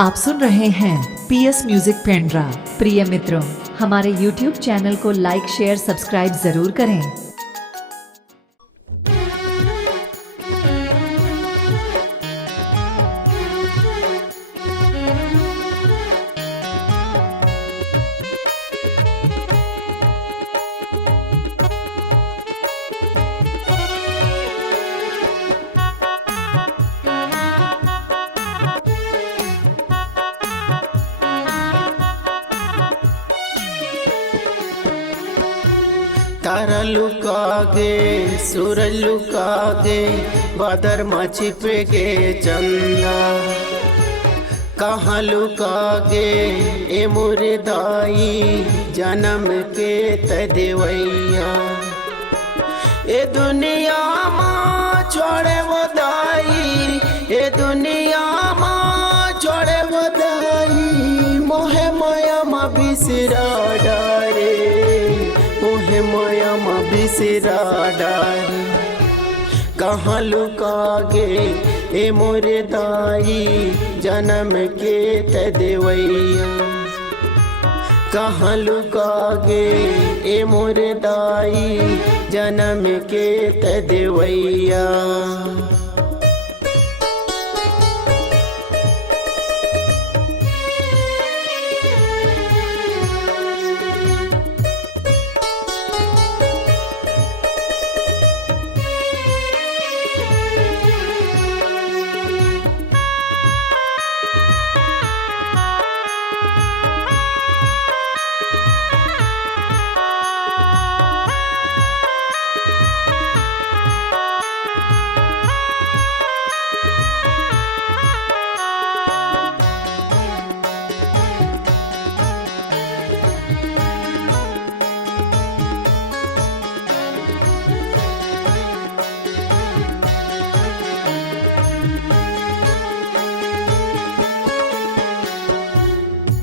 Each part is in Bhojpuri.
आप सुन रहे हैं पीएस म्यूजिक पेंड्रा। प्रिय मित्रों, हमारे YouTube चैनल को लाइक शेयर सब्सक्राइब जरूर करें। तारा लुका गे, सूरज लुका गे, बादर में छिपे गे चंदा। कहाँ लुका गे ए मोरे दाई, जन्म के तदेवैया। ए दुनिया माँ छोड़े वो दाई, ए दुनिया माँ छोड़े वो दाई। मोहे माया माँ बिसरा डारे, मोहे माया माँ बिसरा डारे। कहाँ लुका गे ए मोरे दाई, जन्म के तदेवैया। कहाँ लुका गे ए मोरे दाई, जन्म के तदेवैया।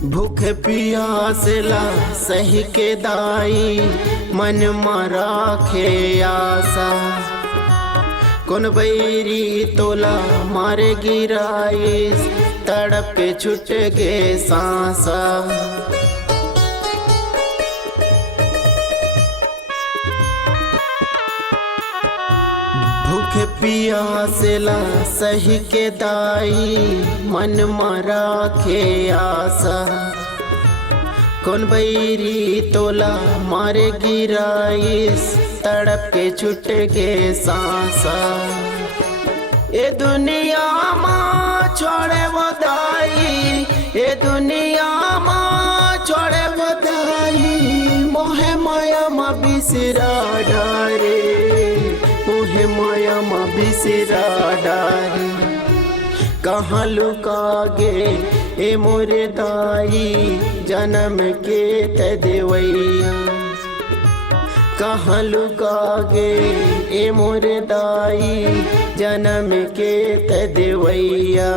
भूख पियासला सही के दाई, मन मारा खे आसा। कौन बैरी तोला मारे गिराइस, तड़प के छुट गे सांसा। भूख पियासला सही के दाई, मन मारा खे आसा। कौन बैरी तोला मारे गिराइस, तड़प के छुट गे सांसा। ए दुनिया माँ छोड़े वो दाई, ए दुनिया माँ छोड़े वो दाई। मोहे माया माँ बिसरा डारे, मोहे माया माँ बिसरा डारे। कहाँ लुका गे ए मोरे दाई, जन्म के तदेवैया। कहाँ लुका गे ए मोरे दाई, जन्म के तदेवैया।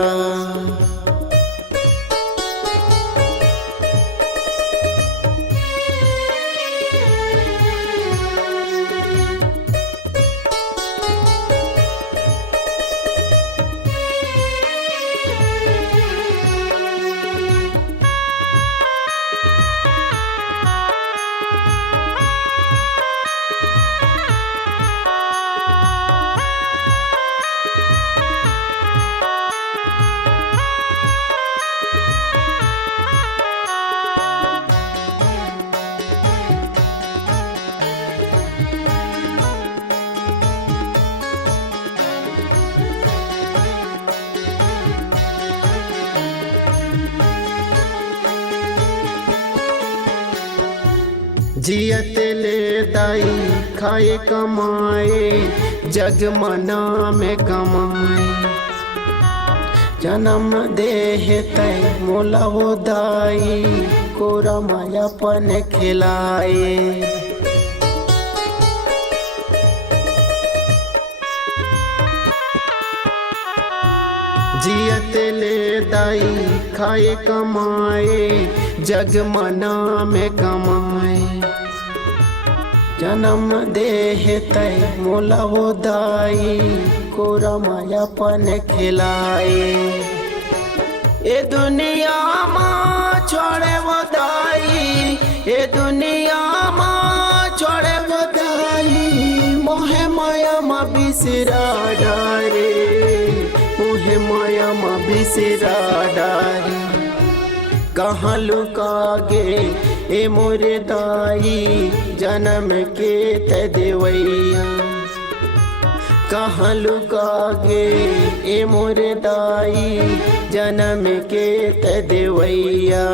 जियत ले दाई खाए कमाए, जग मना में कमाए। जन्म देह तय मोला वो दाई, कोरा माया पन खिलाए। जियत ले दाई खाए कमाए, जग मना में कमाए। जन्म देह तय मोला वो दाई, कोरा माया पन खिलाए। ए दुनिया माँ छोड़े वो दाई, ए दुनिया माँ छोड़े वो दाई। मोहे माया माँ बिसरा डारे, मोहे माया माँ बिसरा डारे। कहाँ लुका गे ए मोरे दाई, जन्म के ते देवैया। कहाँ लुका गे ए मोरे दाई, जन्म के ते देवैया।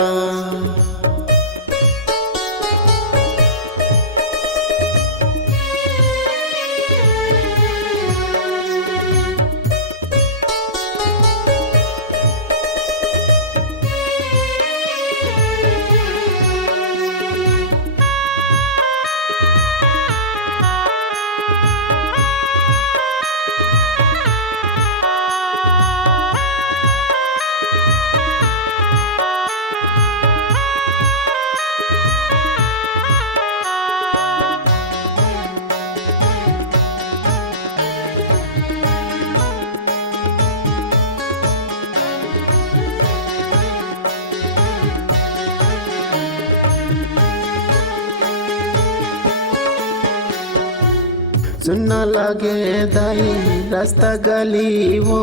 सुनना लगे दाई रास्ता गली वो,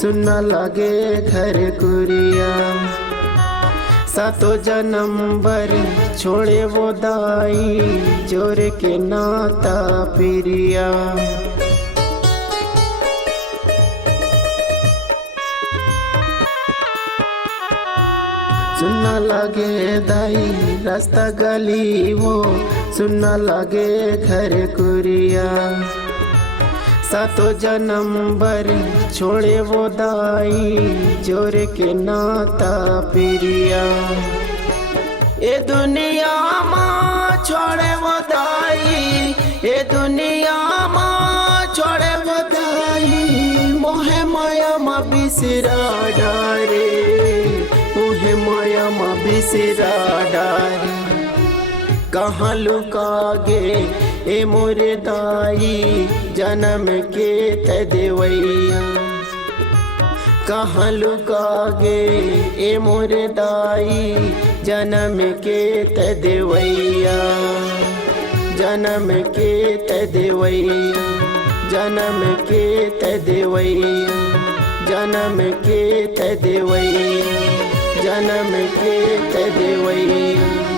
सुनना लगे घर कुरिया। सातों जन्म भर छोड़े वो दाई, जोर के नाता पिरिया। सुनना लगे दाई रास्ता गली वो, सुनना लगे घर कुरिया। सातों जन्म भर छोड़े वो दाई, जोर के नाता पिरिया। ए दुनिया माँ छोड़े वो दाई, ए दुनिया माँ छोड़े वो दाई। मोहे माया माँ बिसरा डारे, मोहे माया माँ बिसरा डारे। कहाँ लुका गे ए मोरे दाई, जन्म के ते देवैया। कहाँ लुका गे ए मोरे दाई, जन्म के ते देवैया। जन्म के ते देवैया, जन्म के ते देवैया, जन्म के ते देवैया, जन्म के ते देवैया।